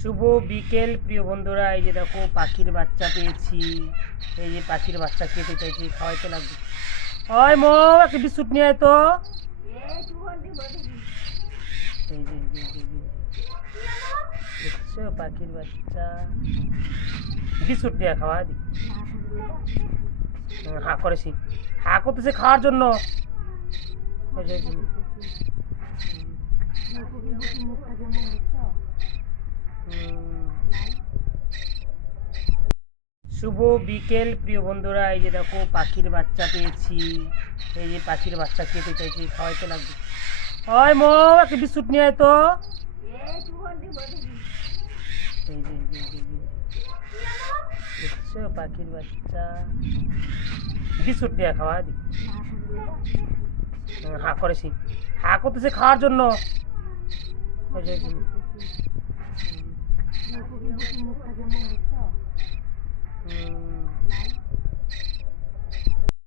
শুভ বিকেল প্রিয় বন্ধুরা, এই যে দেখো পাখির বাচ্চা পেয়েছি। এই যে পাখির বাচ্চা খেতে চাইছি, খাওয়াইতে লাগবে। হয় মো, একটা বিস্কুট নিয়ে আয় তো। এই যে দেখছো পাখির বাচ্চা, বিস্কুট নিয়ে খাওয়া দি। হা করেছি, হা করতেছে খাওয়ার জন্য। এই যে, এই যে। হুম। শুভ বিকেল প্রিয় বন্ধুরা, এই যে দেখো পাখির বাচ্চা পেয়েছি। এই যে পাখির বাচ্চা খেতে চাইছি, খাওয়াইতে লাগবে। হয় মো, একটা বিস্কুট নিয়ে আয় তো। এই যে, দেখছো পাখির বাচ্চা, বিস্কুট নিয়ে খাওয়া দি। হা করেছি, হা করতেছে খাওয়ার জন্য। এই যে, এই যে।